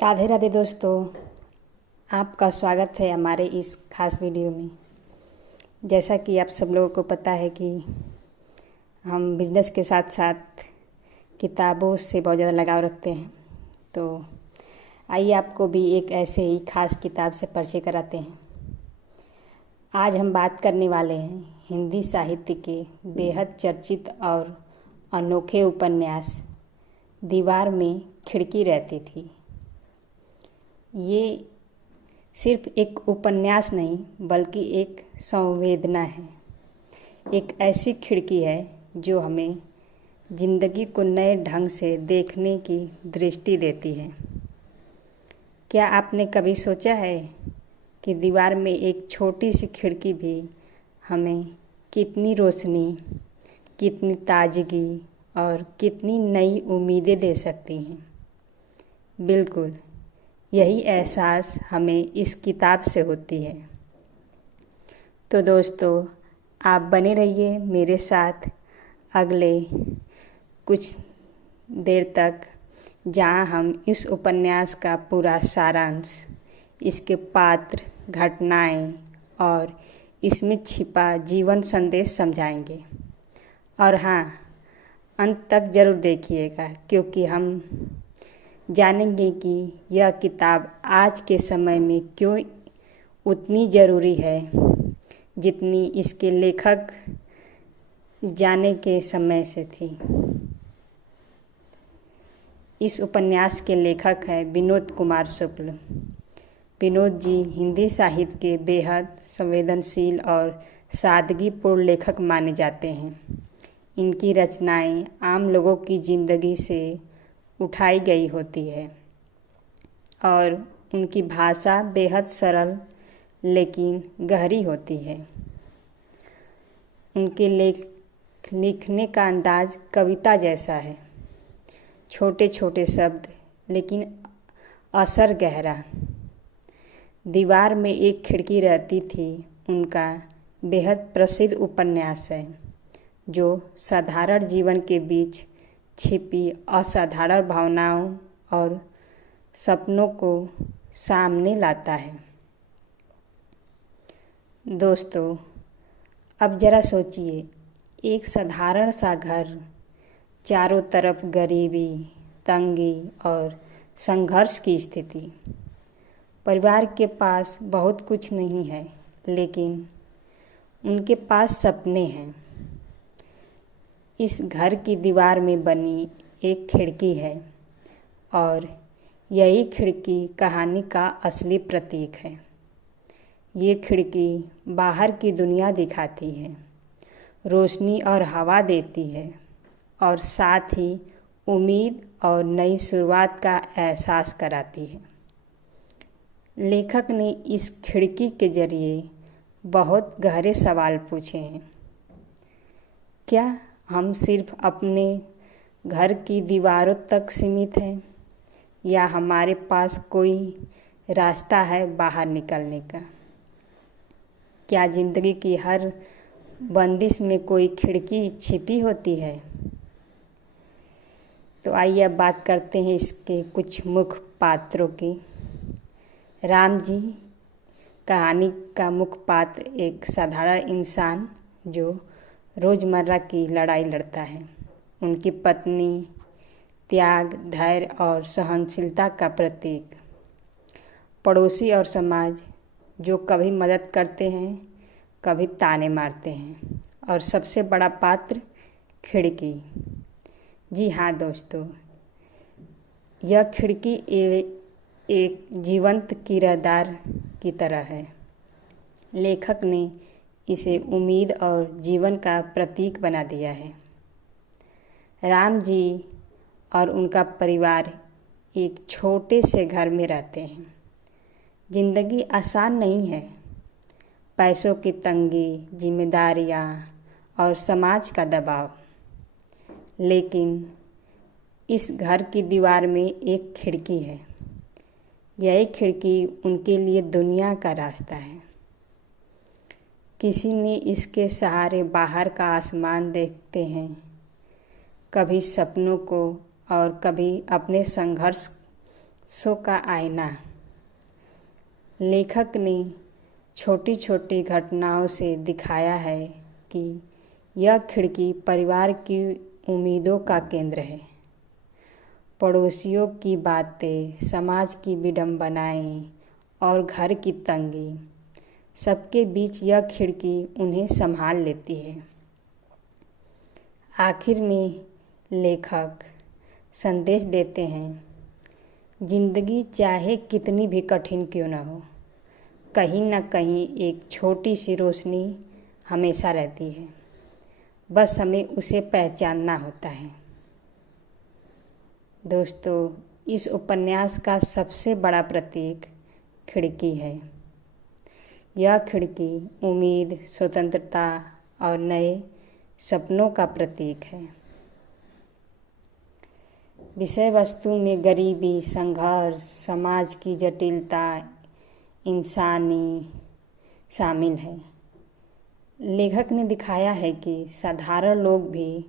राधे राधे दोस्तों, आपका स्वागत है हमारे इस खास वीडियो में। जैसा कि आप सब लोगों को पता है कि हम बिजनेस के साथ साथ किताबों से बहुत ज़्यादा लगाव रखते हैं, तो आइए आपको भी एक ऐसे ही खास किताब से परिचय कराते हैं। आज हम बात करने वाले हैं हिंदी साहित्य के बेहद चर्चित और अनोखे उपन्यास दीवार में खिड़की रहती थी। ये सिर्फ एक उपन्यास नहीं बल्कि एक संवेदना है, एक ऐसी खिड़की है जो हमें ज़िंदगी को नए ढंग से देखने की दृष्टि देती है। क्या आपने कभी सोचा है कि दीवार में एक छोटी सी खिड़की भी हमें कितनी रोशनी, कितनी ताजगी और कितनी नई उम्मीदें दे सकती हैं? बिल्कुल, यही एहसास हमें इस किताब से होती है। तो दोस्तों, आप बने रहिए मेरे साथ अगले कुछ देर तक, जहां हम इस उपन्यास का पूरा सारांश, इसके पात्र, घटनाएं और इसमें छिपा जीवन संदेश समझाएंगे। और हाँ, अंत तक ज़रूर देखिएगा, क्योंकि हम जानेंगे कि यह किताब आज के समय में क्यों उतनी ज़रूरी है जितनी इसके लेखक जाने के समय से थी। इस उपन्यास के लेखक हैं विनोद कुमार शुक्ल। विनोद जी हिंदी साहित्य के बेहद संवेदनशील और सादगीपूर्ण लेखक माने जाते हैं। इनकी रचनाएं आम लोगों की ज़िंदगी से उठाई गई होती है और उनकी भाषा बेहद सरल लेकिन गहरी होती है। उनके लिखने का अंदाज कविता जैसा है, छोटे छोटे शब्द लेकिन असर गहरा। दीवार में एक खिड़की रहती थी उनका बेहद प्रसिद्ध उपन्यास है, जो साधारण जीवन के बीच छिपी असाधारण भावनाओं और सपनों को सामने लाता है। दोस्तों, अब ज़रा सोचिए, एक साधारण सा घर, चारों तरफ गरीबी, तंगी और संघर्ष की स्थिति। परिवार के पास बहुत कुछ नहीं है, लेकिन उनके पास सपने हैं। इस घर की दीवार में बनी एक खिड़की है और यही खिड़की कहानी का असली प्रतीक है। ये खिड़की बाहर की दुनिया दिखाती है, रोशनी और हवा देती है और साथ ही उम्मीद और नई शुरुआत का एहसास कराती है। लेखक ने इस खिड़की के जरिए बहुत गहरे सवाल पूछे हैं। क्या हम सिर्फ अपने घर की दीवारों तक सीमित हैं, या हमारे पास कोई रास्ता है बाहर निकलने का? क्या ज़िंदगी की हर बंदिश में कोई खिड़की छिपी होती है? तो आइए अब बात करते हैं इसके कुछ मुख्य पात्रों की। राम जी कहानी का मुख्य पात्र एक साधारण इंसान जो रोज़मर्रा की लड़ाई लड़ता है। उनकी पत्नी त्याग, धैर्य और सहनशीलता का प्रतीक। पड़ोसी और समाज जो कभी मदद करते हैं, कभी ताने मारते हैं। और सबसे बड़ा पात्र खिड़की। जी हाँ दोस्तों, यह खिड़की एक जीवंत किरदार की तरह है। लेखक ने इसे उम्मीद और जीवन का प्रतीक बना दिया है। राम जी और उनका परिवार एक छोटे से घर में रहते हैं। ज़िंदगी आसान नहीं है। पैसों की तंगी, जिम्मेदारियाँ और समाज का दबाव। लेकिन इस घर की दीवार में एक खिड़की है। यह खिड़की उनके लिए दुनिया का रास्ता है। किसी ने इसके सहारे बाहर का आसमान देखते हैं, कभी सपनों को और कभी अपने संघर्ष सो का आईना। लेखक ने छोटी छोटी घटनाओं से दिखाया है कि यह खिड़की परिवार की उम्मीदों का केंद्र है। पड़ोसियों की बातें, समाज की विडंबनाएं और घर की तंगी, सबके बीच यह खिड़की उन्हें संभाल लेती है। आखिर में लेखक संदेश देते हैं, जिंदगी चाहे कितनी भी कठिन क्यों न हो, कहीं न कहीं एक छोटी सी रोशनी हमेशा रहती है, बस हमें उसे पहचानना होता है। दोस्तों, इस उपन्यास का सबसे बड़ा प्रतीक खिड़की है। यह खिड़की उम्मीद, स्वतंत्रता और नए सपनों का प्रतीक है। विषय वस्तु में गरीबी, संघर्ष, समाज की जटिलता, इंसानी शामिल है। लेखक ने दिखाया है कि साधारण लोग भी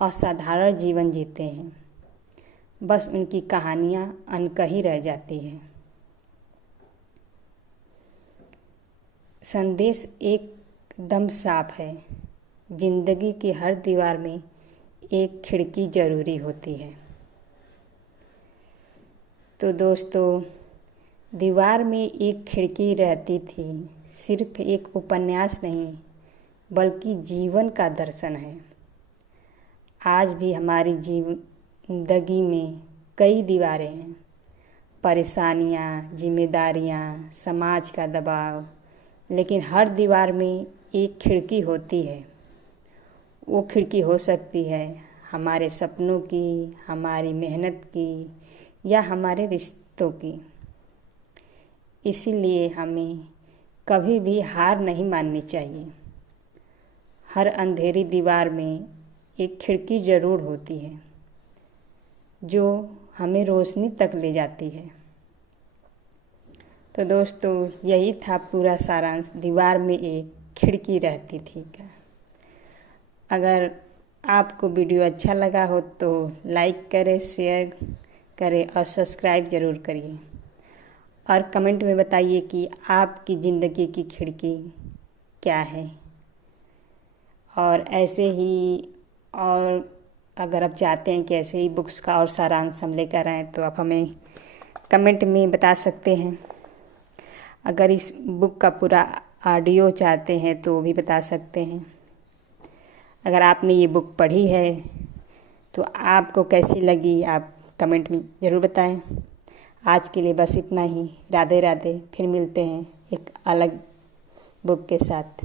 असाधारण जीवन जीते हैं, बस उनकी कहानियाँ अनकही रह जाती हैं। संदेश एकदम साफ है, जिंदगी की हर दीवार में एक खिड़की ज़रूरी होती है। तो दोस्तों, दीवार में एक खिड़की रहती थी सिर्फ एक उपन्यास नहीं, बल्कि जीवन का दर्शन है। आज भी हमारी जिंदगी में कई दीवारें हैं, परेशानियाँ, जिम्मेदारियाँ, समाज का दबाव, लेकिन हर दीवार में एक खिड़की होती है। वो खिड़की हो सकती है हमारे सपनों की, हमारी मेहनत की या हमारे रिश्तों की। इसीलिए हमें कभी भी हार नहीं माननी चाहिए। हर अंधेरी दीवार में एक खिड़की ज़रूर होती है, जो हमें रोशनी तक ले जाती है। तो दोस्तों, यही था पूरा सारांश, दीवार में एक खिड़की रहती थी क्या। अगर आपको वीडियो अच्छा लगा हो तो लाइक करें, शेयर करें और सब्सक्राइब ज़रूर करिए। और कमेंट में बताइए कि आपकी ज़िंदगी की खिड़की क्या है। और ऐसे ही, और अगर आप चाहते हैं कि ऐसे ही बुक्स का और सारांश हम लेकर आएँ तो आप हमें कमेंट में बता सकते हैं। अगर इस बुक का पूरा ऑडियो चाहते हैं तो भी बता सकते हैं। अगर आपने ये बुक पढ़ी है तो आपको कैसी लगी, आप कमेंट में ज़रूर बताएं। आज के लिए बस इतना ही। राधे राधे। फिर मिलते हैं एक अलग बुक के साथ।